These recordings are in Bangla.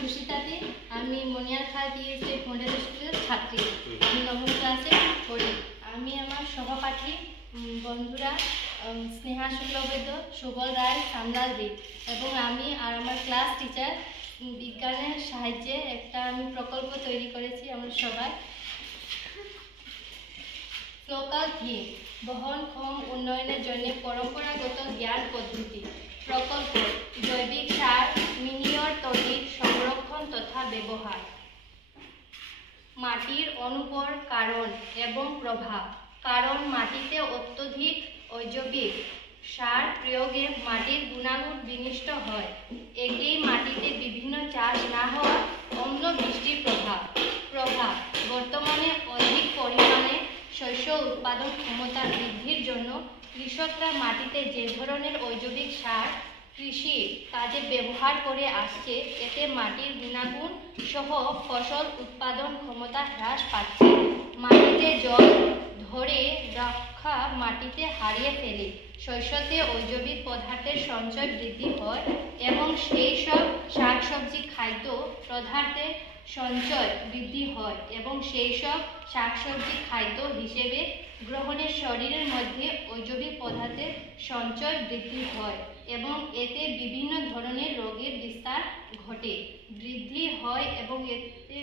খুশিতাদি, আমি মনিয়ারখাল টিএসএ মডেল স্কুলের ছাত্রী। আমি নবম ক্লাসে পড়ি। আমি আমার সহপাঠী বন্ধুরা স্নেহা শুক্লবৈদ্য, সুবল রায়, সামলাল দে এবং আমি আর আমার ক্লাস টিচার বিজ্ঞানের সাহায্যে আমি প্রকল্প তৈরি করেছি। আমরা সবাই লোকাল থিম বহনক্ষম উন্নয়নের জন্য পরম্পরাগত জ্ঞান পদ্ধতি প্রকল্প জৈবিক সার মিনিয়র তৈরির সংরক্ষণ তথা ব্যবহার মাটির অনুর্বর কারণ এবং প্রভাব। কারণ মাটিতে অত্যধিক অজৈবিক সার প্রয়োগে মাটির গুণাগুণ বিনষ্ট হয়। একই মাটিতে বিভিন্ন চাষ না হওয়া অম্ল বৃষ্টির প্রভাব বর্তমানে অধিক পরিমাণে শস্য উৎপাদন ক্ষমতা বৃদ্ধির জন্য কৃষকরা মাটিতে যে ধরনের অজৈবিক সার কৃষি কাজে ব্যবহার করে আসছে, এতে মাটির গুণাগুণ সহ ফসল উৎপাদন ক্ষমতা হ্রাস পাচ্ছে। মাটিতে জল ধরে রাখা মাটিতে হারিয়ে ফেলে শস্যতে অজৈবিক পদার্থের সঞ্চয় বৃদ্ধি হয় এবং সেই সব শাকসবজি খাদ্য পদার্থের সঞ্চয় বৃদ্ধি হয় এবং সেই সব শাকসবজি খাদ্য হিসেবে গ্রহণে শরীরের মধ্যে অজৈবিক পদার্থের সঞ্চয় বৃদ্ধি হয় এবং এতে বিভিন্ন ধরনের রোগের বিস্তার ঘটে, বৃদ্ধি হয় এবং এতে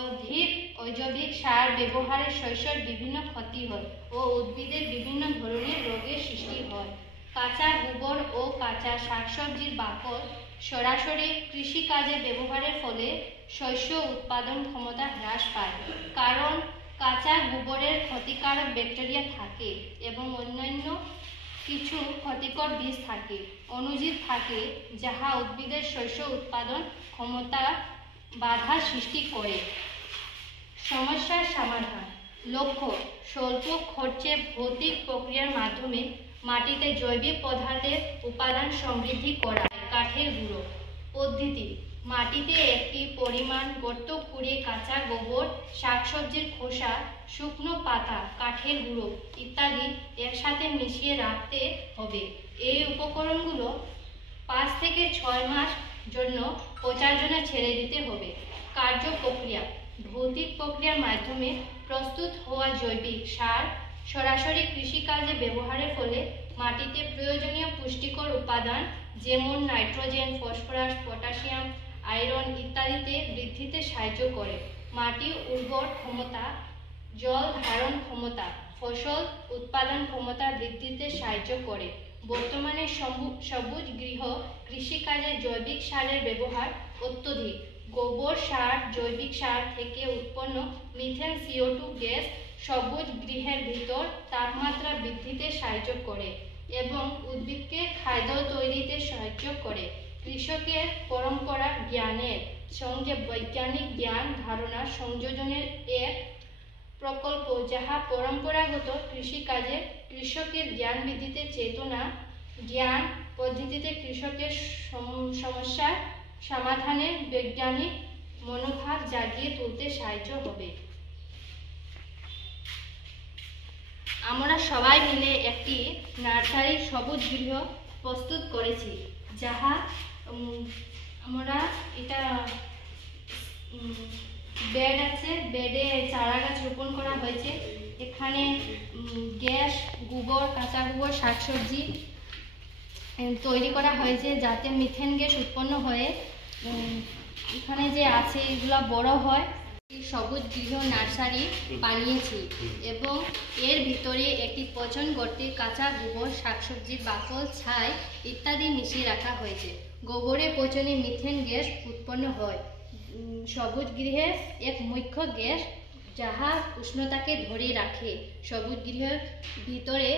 অধিক অজৈবিক সার ব্যবহারে শস্যের বিভিন্ন ক্ষতি হয় ও উদ্ভিদের বিভিন্ন ধরনের রোগের সৃষ্টি হয়। কাঁচা গোবর ও কাঁচা শাকসবজির বাকল সরাসরি কৃষিকাজে ব্যবহারের ফলে শস্য উৎপাদন ক্ষমতা হ্রাস পায়, কারণ কাঁচা গোবরের ক্ষতিকারক ব্যাকটেরিয়া থাকে এবং অন্যান্য কিছু ক্ষতিকর বীজ থাকে, অণুজীব থাকে, যাহা উদ্ভিদের শস্য উৎপাদন ক্ষমতা বাধা সৃষ্টি করে। সমস্যার সমাধান লক্ষ্য স্বল্প খরচে ভৌতিক প্রক্রিয়ার মাধ্যমে মাটিতে জৈবিক পদার্থের উপাদান সমৃদ্ধি করা। কাঠের গুঁড়ো পদ্ধতি মাটিতে একটি পরিমাণ গর্ত খুঁড়ে কাঁচা গোবর, শাকসবজির খোসা, শুকনো পাতা, কাঠের গুঁড়ো ইত্যাদি একসাথে মিশিয়ে রাখতে হবে। এই উপকরণগুলো 5 থেকে 6 মাস জন্য পচার জন্য ছেড়ে দিতে হবে। কার্য প্রক্রিয়া ভৌতিক প্রক্রিয়ার মাধ্যমে প্রস্তুত হওয়া জৈবিক সার সরাসরি কৃষিকাজে ব্যবহারের ফলে মাটিতে প্রয়োজনীয় পুষ্টিকর উপাদান যেমন নাইট্রোজেন, ফসফরাস, পটাশিয়াম, আয়রন ইত্যাদিতে বৃদ্ধিতে সাহায্য করে। মাটির উর্বর ক্ষমতা, জল ধারণ ক্ষমতা, ফসল উৎপাদন ক্ষমতা বৃদ্ধিতে সাহায্য করে। বর্তমানে সবুজ গৃহ কৃষিকাজে জৈবিক সারের ব্যবহার অত্যধিক। গোবর সার, জৈবিক সার থেকে উৎপন্ন মিথেন CO2 গ্যাস সবুজ গৃহের ভিতর তাপমাত্রা বৃদ্ধিতে সাহায্য করে এবং উদ্ভিদকে খাদ্য তৈরিতে সাহায্য করে। কৃষকের পরম্পরা জ্ঞানের সঙ্গে বৈজ্ঞানিক জ্ঞান ধারণা সংযোজনের এক প্রকল্প, যাহা পরম্পরাগত কৃষিকাজে কৃষকের জ্ঞান বৃদ্ধিতে চেতনা জ্ঞান পদ্ধতিতে কৃষকের সমস্যার সমাধানে বৈজ্ঞানিক মনোভাব জাগিয়ে তুলতে সাহায্য হবে। আমরা সবাই মিলে একটি নার্সারি সবুজ গৃহ প্রস্তুত করেছি, যাহা আমরা এটা বেড আছে, বেডে চারা গাছ রোপণ করা হয়েছে। এখানে গ্যাস, গোবর, কাঁচা গোবর, শাকসবজি তৈরি করা হয়েছে যাতে মিথেন গ্যাস উৎপন্ন হয়ে এখানে যে আছে এগুলা বড় হয়। সবুজ গৃহ নার্সারি বানিয়েছি এবং এর ভিতরে একটি পচন গর্তে কাঁচা গোবর, শাকসবজির বাকল, ছাই ইত্যাদি মিশিয়ে রাখা হয়েছে। গোবরে পচনে মিথেন গ্যাস উৎপন্ন হয়। সবুজ গৃহের এক মুখ্য গ্যাস, যাহা উষ্ণতাকে ধরে রাখে। সবুজ গৃহের ভিতরে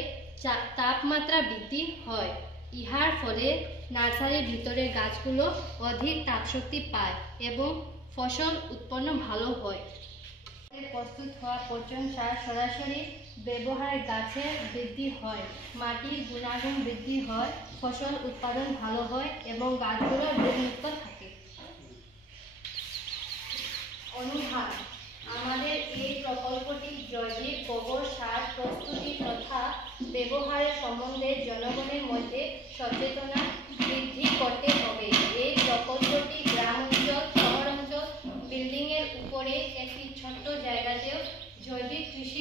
তাপমাত্রা বৃদ্ধি হয়। ইহার ফলে নার্সারির ভিতরে গাছগুলো অধিক তাপশক্তি পায় এবং ফসল উৎপন্ন ভালো হয়। প্রস্তুত হওয়া পচন সার সরাসরি ব্যবহারে গাছের বৃদ্ধি হয়, মাটির গুণাগুণ বৃদ্ধি হয়, ফসল উৎপাদন ভালো হয় এবং গাছগুলো রোগমুক্ত থাকে। অনুধান আমাদের এই প্রকল্পটি জৈবিক গোবর সার প্রস্তুতি তথা ব্যবহারের সম্বন্ধে জনগণের মধ্যে সচেতনতা বৃদ্ধি করতে হবে। এই প্রকল্পটি গ্রামাঞ্চল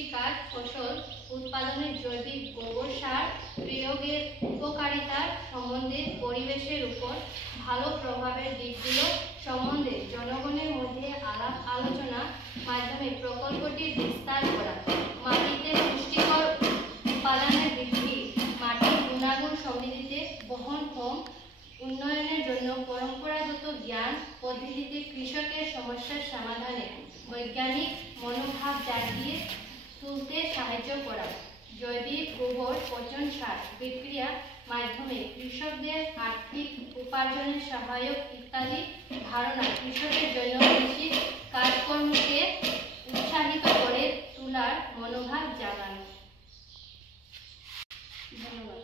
কৃষিকাজ ফসল উৎপাদনে জৈবিক গোবর সার প্রয়োগের উপকারিতা সম্বন্ধে পরিবেশের উপর ভালো প্রভাবের দিকগুলো সম্বন্ধে জনগণের মধ্যে আলাপ আলোচনা মাধ্যমে প্রকল্পটির বিস্তার করা, মাটিতে পুষ্টিকর উপাদানের বৃদ্ধি, মাটির গুণাগুণ সমৃদ্ধিতে বহনক্ষম উন্নয়নের জন্য পরম্পরাগত জ্ঞান পদ্ধতিতে কৃষকের সমস্যার সমাধানে বৈজ্ঞানিক মনোভাব জাগিয়ে তুলতে সাহায্য করা, জৈবিক গোবর পচন সার বিক্রিয়ার মাধ্যমে কৃষকদের আর্থিক উপার্জনের সহায়ক ইত্যাদি ধারণা কৃষকের জন্য কৃষি কাজকর্মকে উৎসাহিত করে তোলার মনোভাব জাগানো। ধন্যবাদ।